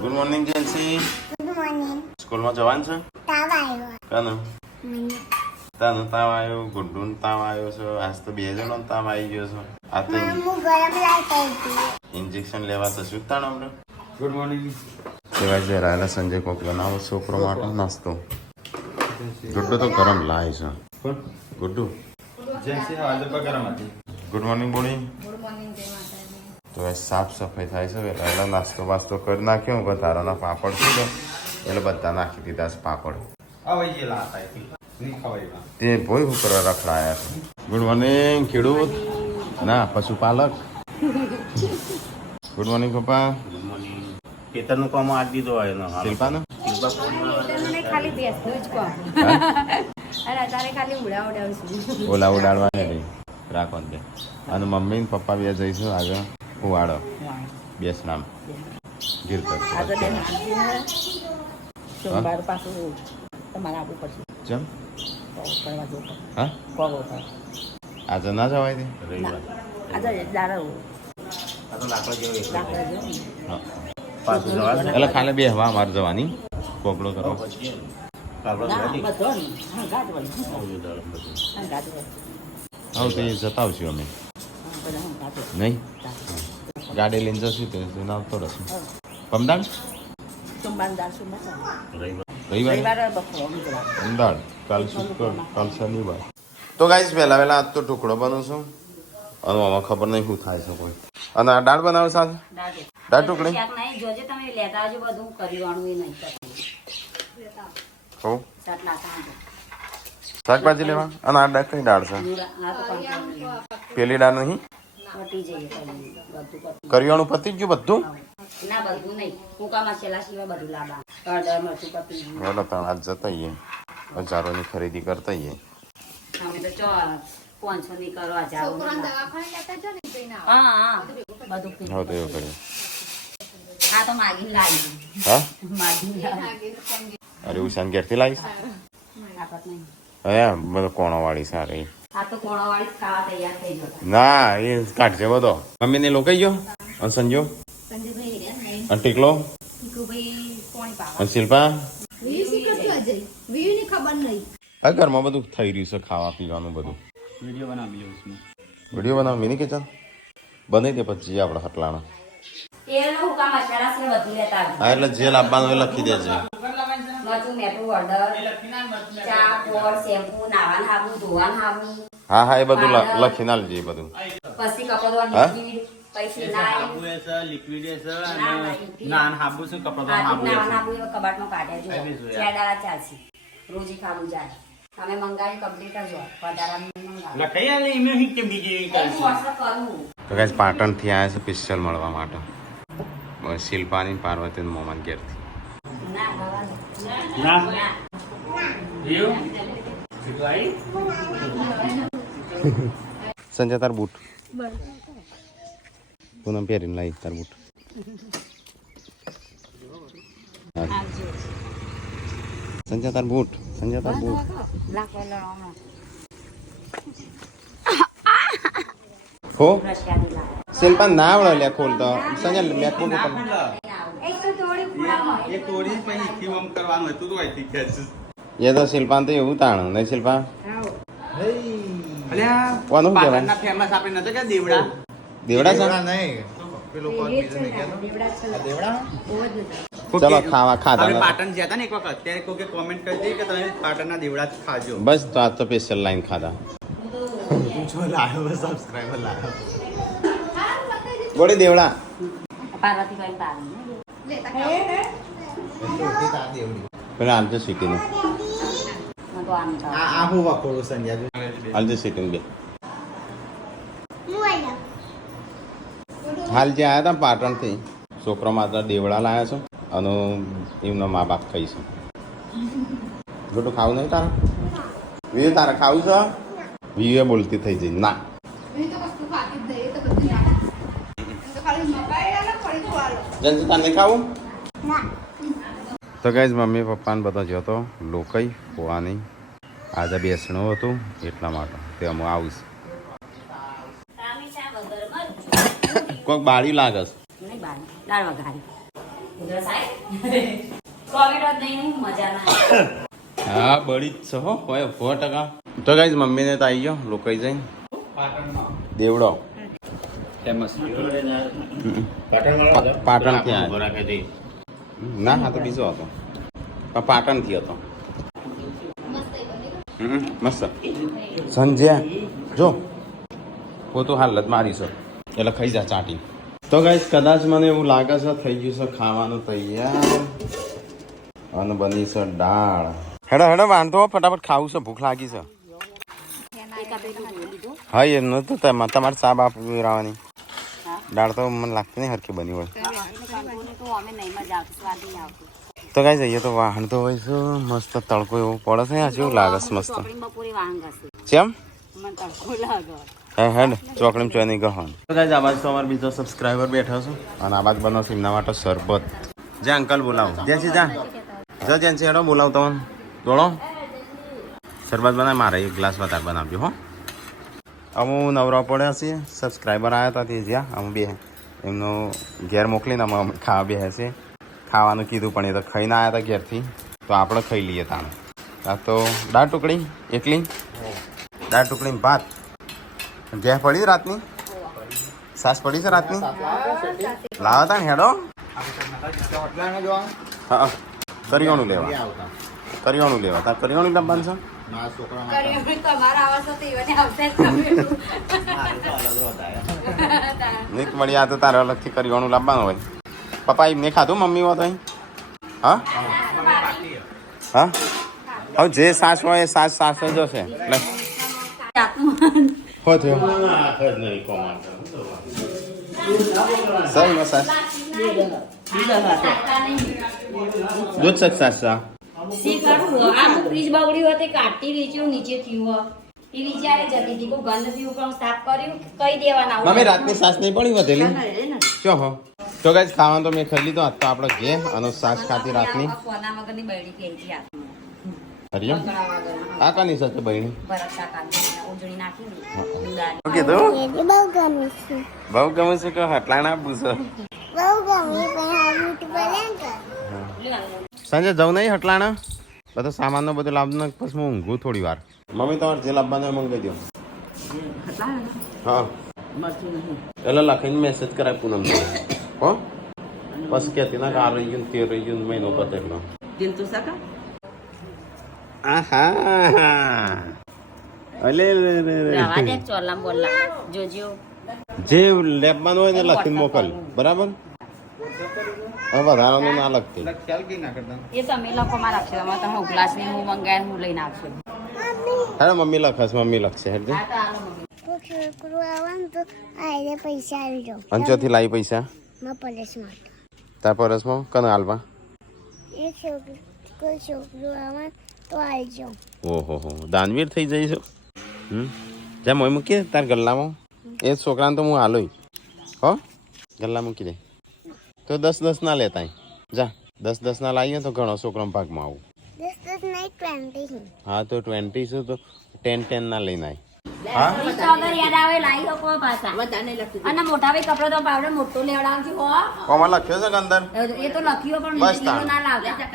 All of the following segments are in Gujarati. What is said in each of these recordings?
Good morning Gen Z. Good morning. સ્કૂલમાં જવાનું છે? તાવ આવ્યો કાનો મને. તાનો તાવ આવ્યો, ગુડ્ડુનો તાવ આવ્યો છે. આજ તો 2 જણનો તાવ આવી ગયો છે. આ તો હું ગરમ લાઈટ આવી ઇન્જેક્શન લેવા તો શું તાણ હમણાં. Good morning. સેવા જે રાયલા સંજય કોક બનાવો છોકરો માટે નાસ્તો. ગુડ્ડુ તો ગરમ લાય છે. કોણ? ગુડ્ડુ. જેન્સી આજે પર ગરમ હતી. Good morning body. Good morning જય માતાજી. તો સાફ સફાઈ થાય છે. રાયલા નાસ્તો બાસ્તો કરી નાખ્યો. કે તારાના પાપડ છે તો એટલે બધા નાખી દીધા છે પાપડ. આવાઈ ગયેલા હતા એથી. નહીં ખવાય. તે ભોય ઉપર રખડાયા છે. ગુડ મોર્નિંગ ખેડૂત ના પશુપાલક. ગુડ મોર્નિંગ પપ્પા. Good morning. ખેતરનું કામ આજ દીધો હોય એનો શિલ્પાનું તમને ખાલી બેસતું જ કહો અને અત્યારે ખાલી ઉડાવડાવું છું. ઓલા ઉડાડવા નહીં રાખો દે. અને મમ્મી ને પપ્પા બે જઈશું આગળ કુવાડો બેસ નામ ગીર આજે બેન સોમવાર પાછું તમારે આવવું પડશે. ચમ કરવા જવું હા પડે પર આજે ના જવાય દે. રવિવાર આજે દાડા આ તો લાકડા જેવો એકલો. દાખલા જો હા. પાછું જવા દે. એટલે ખાલી બે હવા મારે જવાની કોકડો કરો. પછી કાગળ ના રેડી. બધો ને હા ગાજ વળી આવજો દાડમ બધું. હા ગાજ વળી હવે તો એ જતા આવશું અમે બધા હું ગાજ નહીં ગાડી લઈને જશું તો એને આવતો રહેશું. પમદાડ સોમવાર દાળ સોમવાર રવિવાર રવિવાર રવિવારે બપોર જવા પમદાડ કાલ શુક્ર કાલ શનિવાર. તો ગાઈસ વહેલા વહેલા આજ તો ટુકડો બનાવું છું અને આમાં ખબર નહીં શું થાય છે કોઈ. અને આ દાળ બનાવે સાથે દાળ દાળ ટુકડી શાક નહીં જોજે તમે લેતા આવજો બધું કરીવાનું એ નહીં હો શાક નાખવાનું શાકભાજી લેવા. અને આ દાળ કઈ દાળ છે? આ તો કંટ્રોલ પેલી દાળ નહીં પટી જઈએ બધું પતી કરિયાણું પતી જ ગયું બધું. ના બધું નહીં કુકા મસાલા સિવાય બધું લાવવા હળદર મરચું પતી ગયું. એટલે ત્રણ આજ જતા આવીએ હજારોની ખરીદી કરતા આવીએ. અમે તો 500 ની કરો હજારો હા હા બધું પી હવે તો એવું કરીએ. આ તો માગીને લાવી હા માગીને લાવી અરે ઉષાન ઘેરથી લાવીશ. તાકાત નહીં હે બધો કોણો વાળી સારી. આ તો કોણાવાળી ખાવા તૈયાર થઈ જતા ના એ કાઢશે બધો. મમ્મીને લોકો ગયો અને સંજો સંજયભાઈ રહ્યા નહીં અને ટીકલો ટીકુભાઈ કોણી પાવા અને શિલ્પા. ખબર નહીં આ ઘરમાં બધું થઈ રહ્યું છે ખાવા પીવાનું બધું. વિડીયો બનાવી લો उसमें. વિડીયો બનાવ મિની કિચન બની દે પછી આપણે હટલાનો. તેલનો હુકા મસાલા છે બધું લેતા આવજો. હા એટલે જે લાવવાનું એ લખી દેજે. મરચું મેઠું હળદર ચા ગોળ શેમ્પુ નાવાનું હાબુ ધોવાનું હાબુ હા હા એ બધું લખીને આલજે એ બધું. પછી કપડવા હા? લિક્વિડ પછી નાય હાબુ એ છે, લિક્વિડ એ છે ના, અને liquid. નાન હાબુ છે, કપડાં હાબુ એ નાવાનું છે. હાબુ એ કબાટમાં કાઢ્યા જો આવી જોઈએ. ચેડાળા ચાલશે રોજી ખાવું જાય તમે મંગાવી કમ્પ્લીટ જ હોય વધારાનું નહીં મંગાવો લખાઈ આલે એમે હું કેમ બીજી એક કરશું. વોટ્સઅપ કરું તો ગાઈસ પાટણથી આવ્યા છે પિસ્તોલ મળવા માટે. બસ શિલ્પાની પાર્વતી મોમાન ઘેરથી. ના ખાવાનું. ના ના એવું ભાઈ સંજય તાર બૂટ પૂનમ પહેરીને લાવી તાર બૂટ. હા. સંજય તાર બૂટ સંજય તાર બૂટ. લાખો લડવામાં હો રશિયાની લાવે શિલ્પા ના આવડે લે ખોલતો સંજય મેકબુક ઉપર એક તો થોડી પૂરામાં એ તોડી પછી ઈથી ઓમ કરવાનું હતું તો અહીંથી ખેંચીશ. એ તો શિલ્પાન તો એવું તાણું નહીં શિલ્પા. અલ્યા કોનું કહેવાય? પાટણના ફેમસ આપણે નતો કે દેવડા દેવડા છે ચલો ખાવા ખાધા આપણે નથી. પાટણ ગયા હતા ને એક વખત ત્યારે કોકે કોમેન્ટ કરી હતી કે તમે પાટણના દેવડા જ ખાજો. બસ તો આજ તો સ્પેશિયલ લાઈન ખાધા. બોડી દેવડા પાર્વતીભાઈ પાવી પેલા આલજો સિટીનું મને તો આમ તો હું વાપરું સંજય. આલજો સિટીનું બે. હાલ જે આવ્યા હતા પાટણથી છોકરો માત્ર દેવડા લાવ્યા છો અને એમનો મા બાપ ખાઈશું. ગોટું ખાવું નહીં તારે વિજય તારે ખાવું છે? વિજય બોલતી થઈ જઈ ના. જનસી તારે નહીં ખાવું? તો ગાઈઝ મમ્મી પપ્પાને બધા જો તો લોકઈ હોવાની આજે બેસણું હતું એટલા માટે તે અમે આવીશ. કોઈક બાળી લાગે છે નહીં બાળી દાળ વઘારી ઉધરસ આવી કોવિડ જ નહીં મજા ના આવે. હા બળી જ છે હો કોઈ 100%. તો ગાઈઝ મમ્મીને તો આવી ગયો લોકાઈ જઈને દેવડો ફેમસ પાટણથી આવ્યો. ના હા તો બીજો હતો પણ પાટણથી હતો. મસ્ત સંજ્યા જો પોતું હાલત મારી છે એટલે ખાઈ જા ચાટી. તો ગાઈઝ કદાચ મને એવું લાગે છે થઈ ગયું છે ખાવાનું તૈયાર અને બની છે દાળ. હેડો હેડો વાંધો ફટાફટ ખાવું છે ભૂખ લાગી છે. હા એ નતું તમારે ચા બાપ પીવડાવવાની દાળ તો મને લાગતી નહીં હરખી બની હોય. તો કઈ જઈએ તો વાહન તો હોય છે મસ્ત તડકો એવો પડે છે આ કેવું લાગે છે મસ્ત. કેમ હે હેડ ચોકડીમાં ચોઈ ગહન. તો કઈ આ બાજુ તો અમારો બીજો સબસ્ક્રાઈબર બેઠો છે અને આ બાજુ બનો એમના માટે શરબત. જ્યાં અંકલ બોલાવો જ્યાં છે જ્યાં જ્યાં છે હેડો બોલાવ તમને દોડો શરબત બનાવી મારે એક ગ્લાસ વધારે બનાવજો હો. અમુક નવરા પડ્યા છીએ સબસ્ક્રાઈબર આવ્યા હતા તે જ્યાં અમુક બે એમનો ઘેર મોકલીને અમે ખાવા બે છે ખાવાનું કીધું પણ એ તો ખાઈને આવ્યા હતા ઘેરથી તો આપણે ખાઈ લઈએ તાણે. આ તો દાળ ટુકડી એકલી દાળ ટુકડી ભાત ગેસ પડી રાતની સાસ પડી છે રાતની લાવો તા ને હેડો. હા કરિયાણું લેવા કરિયાણું લેવા તાર કરિયાણું લાવવાનું છે. નહીં મળી આ તો તારે અલગથી કરિયાણું લાવવાનું હોય. પપ્પા એમને ખાધું મમ્મી હો તો હા હા હવે જે સાસ હોય એ સાસ સાસ જ હશે. હો થયો સહી નો સાસ દૂધ સક સાસ સા સી કરું આ ફ્રીજ બગડ્યું હતું કાઢતી વેચ્યું નીચે થયું એ વિચારે જતી હતી કોઈ ગંધ પીવું પણ સાફ કર્યું કઈ દેવાના મમ્મી રાતની સાસ નહીં પડી વધેલી ચો હો. તો ગાઈસ ખાવાનું તો મેં ખાઈ લીધું આજ તો આપણે ઘે અને સાસ ખાતી રાતની સોના મગરની બૈડી પહેરી હાથમાં હરિયમ આ કાની સાથે બહેણી બરફ શાકાની ઉજળી નાખી શું કીધું બહુ ગમે છે બહુ ગમે છે કે હટલાણા પૂછો બહુ ગમે પણ આવું તો બોલે કે સાંજે જવું નહીં હટલાણા બધો સામાનનો બધું લાવવાનું પછી હું ઊંઘું થોડી વાર. મમ્મી તમારે જે લાવવાનું મંગાવી દો. હા એટલે લખીને મેસેજ કરાય પૂનમ હો પછી કહેતી ના કે આ રહી ગયું તે રહી ગયું મહિનો પતે એટલો. આહા અલે રવા દે ચોલામ બોલા જોજો જે લેબમાં હોય ને લખીને મોકલ બરાબર. હવે વધારાનું ના લખતી ખ્યાલ કઈ ના કરતા એ તમે લોકો માં રાખશો તમે તમે ગ્લાસ ની હું મંગાય હું લઈને આવશો. હા મમ્મી લખશે મમ્મી લખશે હેડ હા તો આલો મમ્મી કોઈ છોકરું આવે ને તો આઈને પૈસા આવજો અંચોથી લાવી પૈસા માં પરેશ માટે તાર પરસમાં કને હાલવા એક છોકરું કોઈ છોકરું આવે તો આવજો. ઓહો હો દાનવીર થઈ જઈશું. જ્યાં મોય મૂકીએ તાર ગલ્લામાં એ છોકરાને તો હું હાલોય હો ગલ્લા મૂકી દે તો 10 ના લેતા જા 10 ના લાવીએ તો ઘણો છોકરાનો ભાગમાં આવું. 10 નહીં 20. હા તો 20 છે તો 10 ના લઈને આવી. અગર યાદ આવે લાઈ લોકો પાછા અને મોટા ભાઈ કપડો તો પાવડર મોટો લેવડાવજો હો કોમાં લખ્યો છે કે અંદર એ તો લખ્યો પણ બસ નીચે ના લાવતા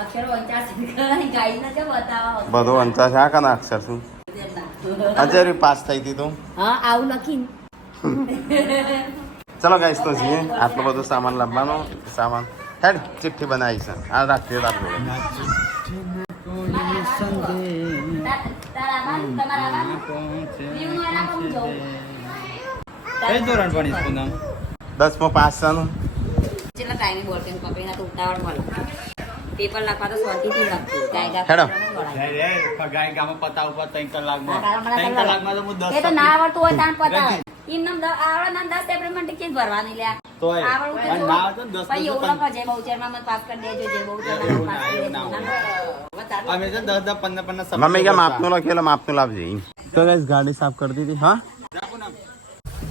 અક્ષર 49 ગાઈ ના જો બતાવો બધો 49 આ કના અક્ષર શું આજે પાસ થઈ હતી તું હા આવું લખીને ચલો ગાઈસ તો જઈએ આટલો બધો સામાન લાવવાનો સામાન હેડ ચિઠ્ઠી બનાવી છે આ રાખીએ તારો કઈ ધોરણ ભણીશ પૂનમ 10મો પાસ છે નું કેટલા ટાઈમે બોલ પેન પકડીને તો ઉતાવળ મળે પેપર લખવા તો શાંતિથી લખતું ગાય હેડો. ગાય ગામમાં પતાવ પર 3 કલાકમાં 3 કલાકમાં તો હું 10 એ તો ના આવડતું હોય તાણ પતાવે એમ નામ આવડે ના 10 એપ્રિલમાં ટિકિટ ભરવાની લ્યા તોય આવડું કે અને જો ના આવડે તો 10 ભાઈ એવું લખો જે બહુચરમાં મને પાસ કરી દેજો જે બહુચરમાં પાસ કરી દેજો અમે તો 10 15 મમ્મી કે માપનું લખેલો માપનું લાવજે તો ગાઈસ ગાડી સાફ કરી દીધી હા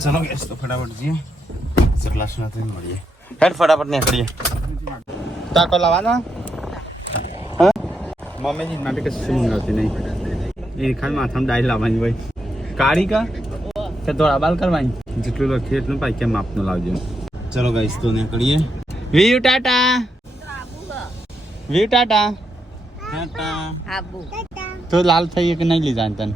ચલો ગેસ તો ફટાફટ જઈએ સકલાસ ના થઈને મળીએ હેડ ફટાફટ નીકળીએ તાકો લાવવાના મમ્મીની માટે કશું નથી નહીં એ ખાલી માથામાં ડાઈ લાવવાની હોય કાળી કા કે દોડા બાલ કરવાની જેટલું લખીએ એટલું પાઈ કે માપનું લાવજો ચલો ગાઈસ તો નીકળીએ વીયુ ટાટા વીયુ ટાટા ટાટા આબુ તો લાલ થઈ કે નહીં લીધા તને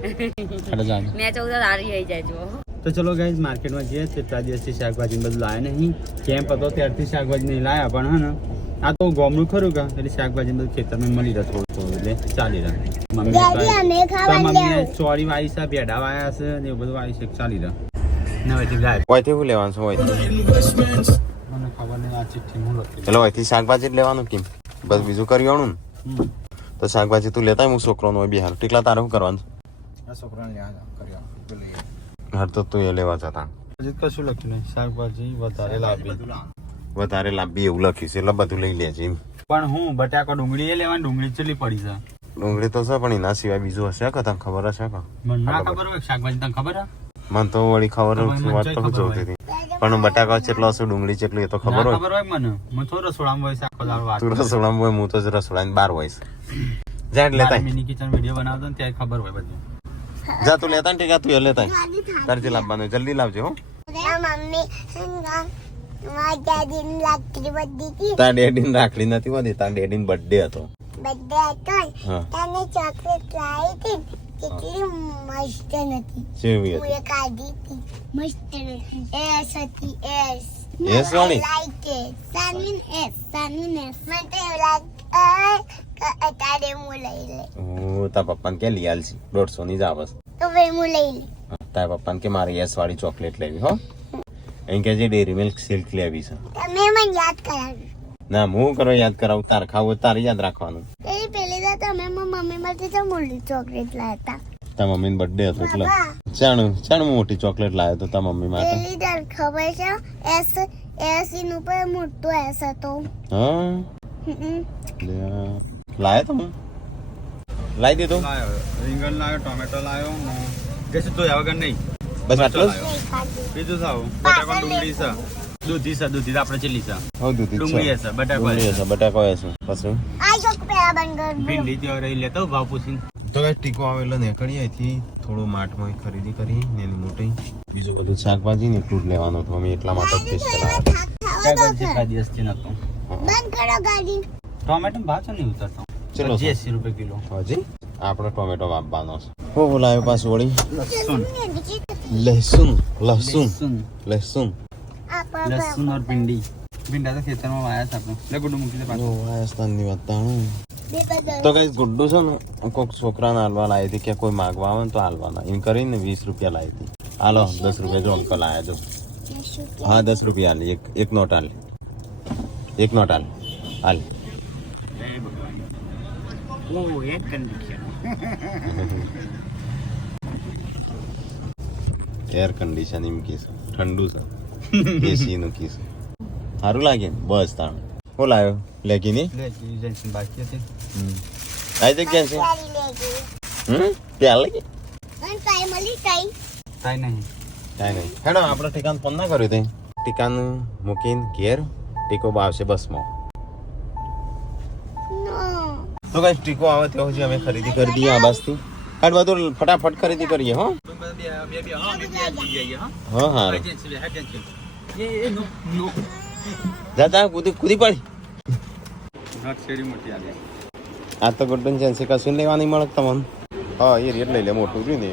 ખડે જા મેં ચૌદ હારી આવી જાય જો તો ચલો ગાઈઝ માર્કેટમાં જઈએ કેટલા દિવસથી શાકભાજી બધું લાયા નહીં કેમ્પ હતો ત્યારથી શાકભાજી નહીં લાયા પણ હા ને આ તો ગામડું ખરું કા એટલે શાકભાજી બધું ખેતરમાં મળી રહે થોડું થોડું એટલે ચાલી રહે મમ્મીએ ચોરી વાવી છે ભેડા વાયા છે ને એવું બધું વાવી છે ચાલી રહે નવેથી ગાય ઓયથી શું લેવાનું છે ઓયથી મને ખબર નહીં આ ચિઠ્ઠી હું લખી એટલે ઓયથી શાકભાજી જ લેવાનું કેમ બસ બીજું કરિયાણું ને તો શાકભાજી તું લેતા હું છોકરાનો હોય બિહાર ટીકલા તારે શું કરવાનું આ છોકરાને હાર તો તું એ લેવા જતા હજી કશું લખ્યું નહીં શાકભાજી વધારે લાવી વધારે લાંબી એવું લખ્યું છે એટલે બધું લઈ લેજે એમ પણ હું બટાકા ડુંગળી એ લેવાની ડુંગળી કેટલી પડી છે ડુંગળી તો છે પણ એના સિવાય બીજું હશે કે તને ખબર હશે કે મને ના ખબર હોય શાકભાજી તને ખબર હે મને તો વળી ખબર તો મને વાત તો ખબર જોતી હતી પણ બટાકા કેટલો હશે ડુંગળી કેટલી એ તો ખબર હોય ખબર હોય મને મને તો રસોડામાં હોય છે આખો દાળ વાત તું રસોડામાં હોય હું તો જ રસોડાની બહાર હોય જા એટલે લેતા મિની કિચન વિડિયો બનાવતો ને ત્યારે ખબર હોય બધું જા તું લેતા ને ટીકા તું એ લેતા તારે જે લાવવાનું હોય જલ્દી લાવજો હો મમ્મી મારા દાદીને લાકડી બધી હતી તાર ડેડીને રાખડી નથી વધી તાર ડેડીનો બર્થડે હતો બધે હતો હા તને ચોકલેટ લાવી હતી કેટલી મસ્ત નથી જેવી હું હતી એ ખાધી હતી મસ્ત નથી એસ હતી એસ એસ વાળી? લાઈક ઇટ સાનવીન એસ મને તો એવું લાગે અત્યારે હું લઈ લે હું તાર પપ્પાને કે લઈ આલશી 150 ની જ આવે છે તો ભાઈ હું લઈ લે તારા પપ્પાને કે મારે યસ વાળી ચોકલેટ લેવી હો એમ કે જે ડેરી મિલ્ક સિલ્ક લેવી છે તમે મને યાદ કરાવ્યું ના હું કરો યાદ કરાવું તારે ખાવું હોય તારે યાદ રાખવાનું એ પેલી તો તમે મમ્મી માંથી તો મોટી ચોકલેટ લાવતા તારા મમ્મીનો બર્થડે હતો એટલે ચાણું મોટી ચોકલેટ લાવ્યો તો તારા મમ્મી માટે પેલી તને ખબર છે એસ ઇન ઉપર મોટો એસ હતો હા લાયો તો હું લાવી દીધું લાયો રીંગણ લાયો ટોમેટો લાયો જશે તો વગર નહીં બસ આટલું જ બીજું સાવ બટાકા ડુંગળી છે દૂધી આપણે ચીલી છે હો દૂધી ડુંગળી હશે બટાકા ડુંગળી હશે બટાકો હશે પછી આ ચોક પેલા બંધ ભીંડી ત્યાં રહી લેતો ભાવ પૂછીને તો કઈ ટીકો આવે એટલે નીકળી અહીંથી થોડું માર્ટમાં ખરીદી કરી ને એની મોટી બીજું બધું શાકભાજી ને એટલું જ લેવાનું હતું અમે એટલા માટે જ સ્પેશિયલ આવ્યા કેટલા દિવસથી નતો બંધ કરો ગાડી ટોમેટો ભાવ છે નહીં ઉતરતો ચલો 80 રૂપિયા કિલો હજી આપણે ટોમેટો વાપવાનો છે હો બોલાયો પાછું વળી લસણ લહેસુન લસણ और भिंडी ભીંડા તો ખેતરમાં વાયા છે આપણે લે ગુડ્ડુ મૂકી દે પાછું રાજસ્થાનની વાત તાણું તો કઈ ગુડ્ડુ છે ને કોઈક છોકરાને હાલવા લાવી હતી કે કોઈ માગવા આવે ને તો હાલવાના એમ કરીને 20 રૂપિયા લાવી હતી હાલો 10 રૂપિયા જો અંકલ આયા જો હા 10 રૂપિયા હાલ એક નોટ હાલ એક નોટ હાલ હાલ ઓ એક કંડીશન એર કન્ડિશન એમ કીશું ઠંડુ છે એસી નું કીશું સારું લાગે ને બસ તાણ શું લાવ્યો લેગી ની લે જેન્સન બાકી હતી કઈ જગ્યા છે ત્યાં લાગી અને ટાઈમ મળી ટાઈમ કાઈ નહીં કાંઈ નહીં હેડો આપણે ઠીકાન ફોન ના કર્યું તે ઠીકાન મૂકીને ઘેર ટીકો આવશે બસમાં નો તો કઈ ટીકો આવે ત્યાં સુધી અમે ખરીદી કરી દઈએ આ બાજથી હેડ બધું ફટાફટ ખરીદી કરીએ હો હા હા જા કૂદી પડી આ તો ગુડ્ડન છે કશું લેવા નહીં મળે તમને હા એ રેટ લઈ લે મોટું રહ્યું ને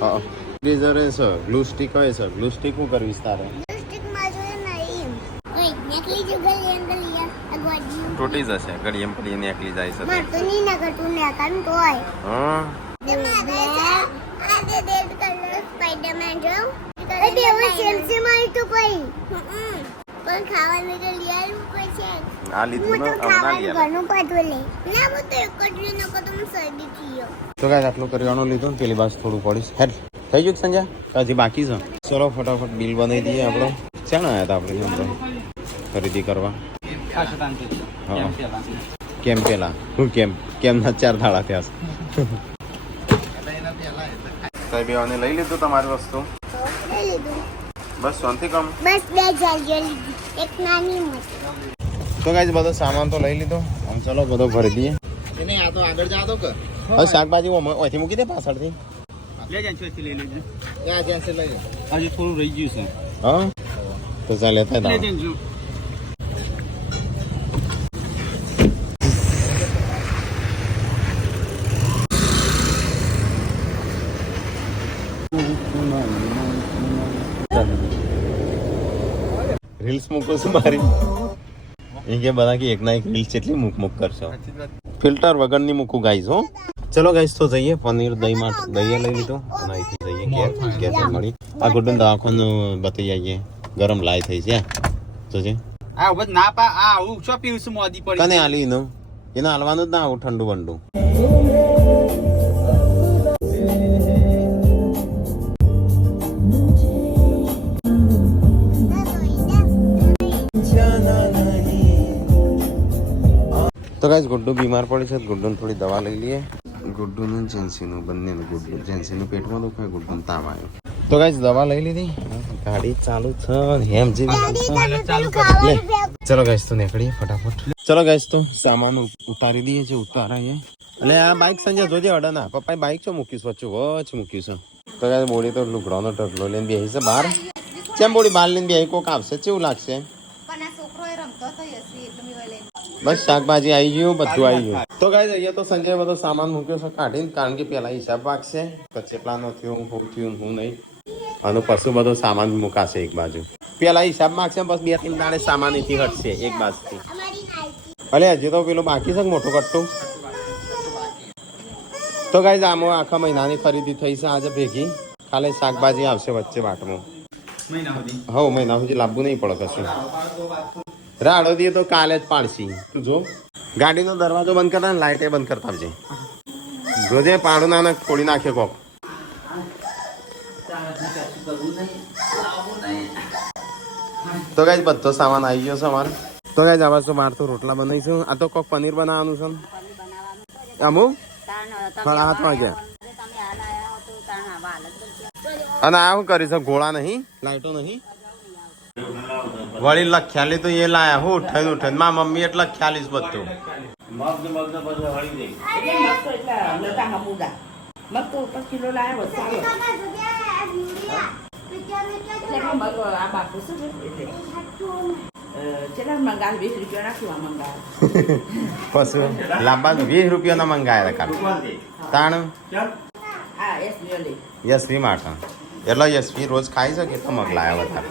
હા ફ્રીઝર છે ગ્લુ સ્ટિક હોય છે ગ્લુ સ્ટિક શું કરવીશ તારે સ્ટિક માજો નહીં ઓય નકલી જગ્યા અંદર યાર આ ગોડી તૂટી જશે ઘડી એમ પડી ને એકલી જાય છે માર તો ની નગર તું ને કાન તોય હા આ દે કલર સ્પાઈડરમેન જો એ બેવો સેલ્સી માં તો કોઈ પણ ખાવાનું તો લઈ આવ્યું પછી આ લીધું હું ને તો હમણાં ખાવાનું યાર ઘણું બધું લે ના હું તો એક જ લે નકો તો હું શરદી થયો તો કાંઈ આટલું કરિયાણું લીધું ને પેલી બાજુ થોડું પડીશ હેડ થઈ ગયું સંજય હજી બાકી છે ચલો ફટાફટ બિલ બનાવી દઈએ આપણે ક્યાં આવ્યા હતા આપણે ખરીદી કરવા હા કેમ પેલા હું કેમ ના 4 થાળા થયા છે બેવાને લઈ લીધું તમારી વસ્તુ લઈ લીધું બસ શાંતિ કમ બસ 2000 લીધી એક નાની મોટી તો ગાઈસ બધો સામાન તો લઈ લીધો આમ ચલો બધો ભરી દઈએ આ તો આગળ જા દો કે હવે શાકભાજી ઓથી મૂકી દે પાછળથી લે જેન્સન લઈ લેજો આ જેન્સન લઈ લે હજી થોડું રહી ગયું છે હા તો ચાલ લેતા લે હતા જેન્સન રીલ્સ મૂકું છું મારી એ કે બધા કે એકના એક રીલ્સ જેટલી મૂક કરશો ફિલ્ટર વગરની મૂકું ગાઈસ હો. ચલો ગાઈસ તો જઈએ પનીર દહીં માટે દહીં લઈ લીધું અને અહીંથી જઈએ ગેસ મળી આ ગુડ્ડન દવાખાનું બતાવી આવીએ ગરમ લાય થઈ છે તો છે આ બસ ના પા આ આવું શું પીવું છું મોદી પડી કને આલી એનું એને હાલવાનું જ ના આવું ઠંડુ બંડુ તો ગાઈસ ગુડ્ડુ બીમાર પડી છે ગુડ્ડુને થોડી દવા લઈ લઈએ ગુડ્ડુનું જેન્સીનું બંનેનું ગુડ્ડુ જેન્સીનું પેટમાં દુખે ગુડ્ડુનું તાવ આવ્યો તો ગાઈસ દવા લઈ લીધી ગાડી ચાલુ છે હેમ જેવી ચાલુ કરી ચલો ગાઈસ તો નીકળીએ ફટાફટ ચલો ગાઈસ તો સામાન ઉતારી દઈએ છે ઉતારાઈએ એટલે આ બાઇક સંજય જોજે અડના પપ્પાએ બાઇક શું મૂક્યું વચ્ચે વચ મૂક્યું છે તો ગાઈસ બોડી તો લુગડાનો ઢગલો લઈને બેસી છે બહાર કેમ બોડી બહાર લઈને બેસી કોક આવશે કેવું લાગશે બસ શાકભાજી આવી ગયું બધું આવી ગયું તો ગાઈસ અહીંયા તો સંજય બધો સામાન મૂક્યો છે કાઢીને કારણ કે પેલા હિસાબ વાગશે તો કેટલાનો થયો હું થયું હું નહીં અને પછી બધો સામાન મુકાશે એક બાજુ પેલા હિસાબ માંગશે બસ 2-3 દાડે સામાન એથી હટશે એક બાજુથી ભલે હજી તો પેલું બાકી છે મોટું કટ્ટું તો ગાઈસ આમાં આખા મહિનાની ખરીદી થઈ છે આજે ભેગી ખાલી શાકભાજી આવશે વચ્ચે બાટમાં મહિના સુધી લાવવું નહીં પડે કશું રાડો દઈએ તો કાલે જ પાડશી તું જો ગાડીનો દરવાજો બંધ કરતા ને લાઇટે બંધ કરતા આવજે જોજે પાડું ના ખોડી નાખે કોક તો ગાઈસ બધો સામાન આવી ગયો છે અમારે તો ગાઈસ આવા તો મારે તો રોટલા બનાવીશું આ તો કોક પનીર બનાવવાનું છે અમુક 7 વાગ્યા અને આ શું કરી છે ગોળા નહીં લાઈટો નહીં વળી લખ્યાલી તો એ લાયા હું ઉઠાઈને મા મમ્મી એટલે લખ્યાલીશ બધું પછી લાંબા 20 રૂપિયાના મંગાયા તાણ યશવી માટે એટલે યશવી રોજ ખાઈ શકે તો મગ લાયા વધારે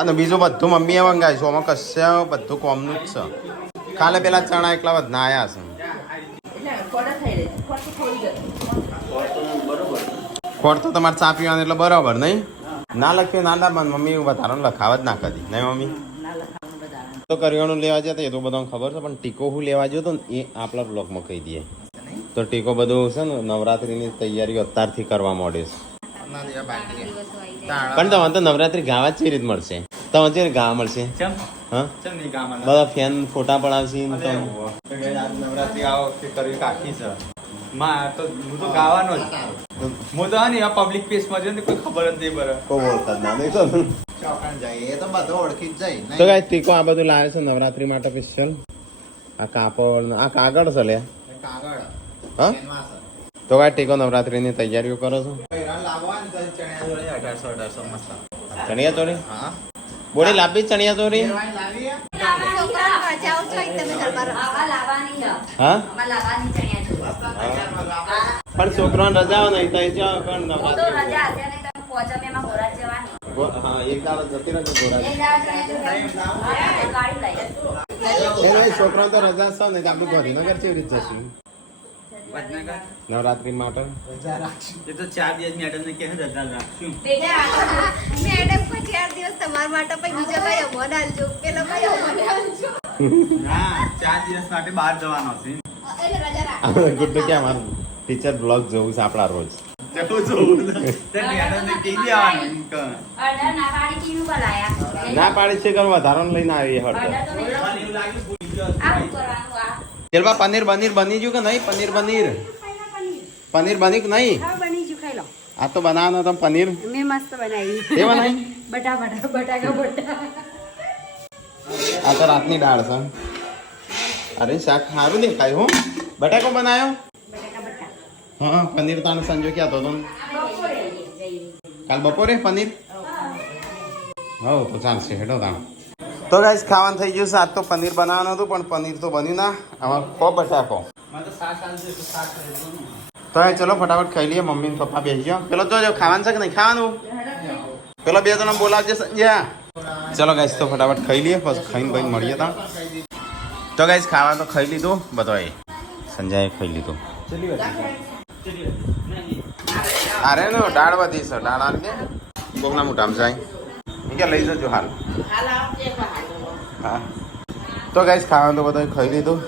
અને બીજું બધું મમ્મીએ મંગાવીશું આમાં કશે બધું કોમનું જ છે કાલે પેલા ચણા એકલા વધના આવ્યા છે ખોટ તો તમારે ચા પીવાનું એટલે બરાબર નહીં ના લખ્યું ના ના મમ્મી એવું વધારે લખાવ જ ના કરી નહીં મમ્મી તો કરિયાણું લેવા જતા એ તો બધાને ખબર છે પણ ટીકો હું લેવા જતો ને એ આપણા બ્લોગમાં કહી દઈએ તો ટીકો બધું છે ને નવરાત્રીની તૈયારીઓ અત્યારથી કરવા માંડે છે પણ તમારે તો નવરાત્રી ગાવા જ રીત મળશે તમે છે ગાવા મળશે હા બધા ફેન ફોટા પડાવશે નવરાત્રી આવો કરવી કાકી છે હું તો ગાવાનો જ હું તો ને પબ્લિક પ્લેસ માં જઈને કોઈ ખબર જ નહીં બરાબર કોઈ બોલતા જ ના નહીં તો ગાઈસ ટીકો આ બધું લાવે છે નવરાત્રી માટે સ્પેશિયલ આ કાપડ આ કાગળ છે લે હા તો ગાઈસ ટીકો નવરાત્રીની તૈયારીઓ કરો છો ચણિયા ચોરી બોડી લાંબી ચણિયા ચોરી હા પણ છોકરાને રજા નહીં તો જાઓ પણ નવરાત્રી હા એક દાડો જતી રહેજો છોકરા તો રજા છે ને આપણું ગાંધીનગર કેવી રીતે જશું નવરાત્રી માટે એ તો 4 દિવસ મેડમ ને કે રજા રાખશું મેડમ કો 4 દિવસ તમારા માટે પછી બીજો કયો મોન આલજો પેલો કયો મોન આલજો ના 4 દિવસ માટે બહાર જવાનો છે એટલે રજા રાખ ગુડ કે અમારું ટીચર બ્લોગ જોવું છે આપણા રોજ ના પાડી છે કે વધારાનું લઈને આવીએ હળદર ચલબા પનીર બની ગયું કે નહીં પનીર બની કે નહીં આ તો બનાવવાનો તો પનીર મેં મસ્ત બનાવી એ બનાવી બટાકા આ તો રાતની દાળ છે અરે શાક સારું દેખાય હું બટાકો બનાવ્યો હા પનીર તાને સંજો ક્યાં તો કાલ બપોરે પનીર હો તો ચાલશે હેડો તાણ તો ગાઈસ ખાવાનું થઈ ગયું છે આજ તો પનીર બનાવવાનું હતું પણ પનીર તો બન્યું ના આમાં ખો બટાકો તો ચલો ફટાફટ ખાઈ લઈએ મમ્મી ને પપ્પા બેસી ગયો પેલો તો ખાવાનું છે કે નહીં ખાવાનું પેલો 2 જણા બોલાવજે સંજ્યા ચલો ગાઈસ તો ફટાફટ ખાઈ લઈએ પછી ખાઈને ભાઈ મળીએ તા તો ગાઈસ ખાવા તો ખાઈ લીધું બધાએ સંજયે ખાઈ લીધું અરે નો દાળ વધી છે દાળ આલી દે કોકના મોટામાં જાય એ કે લઈ જજો હાલ હા તો ગાઈસ ખાવા તો બધાએ ખાઈ લીધું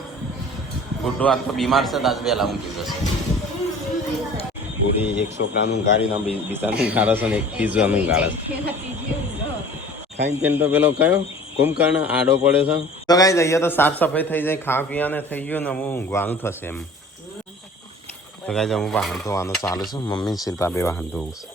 ગુડ્ડુ આજ તો બીમાર છે આજ વહેલા ઊંઘી જશે પૂરી એક છોકરાનું ગાડીના બીજાનું ગાળે છે ને એક પીઝાનું ગાળે છે ખાઈને તેને તો પેલો કયો કુંભકર્ણ આડો પડે છે તો ગાઈસ અહીંયા તો સાફ સફાઈ થઈ જાય ખાવા પીવાને થઈ ગયું ને હું ઊંઘવાનું થશે એમ તો ગાઈસ હું વાહન ધોવાનું ચાલુ છું મમ્મી શિલ્પા બે વાહન ધોવું છે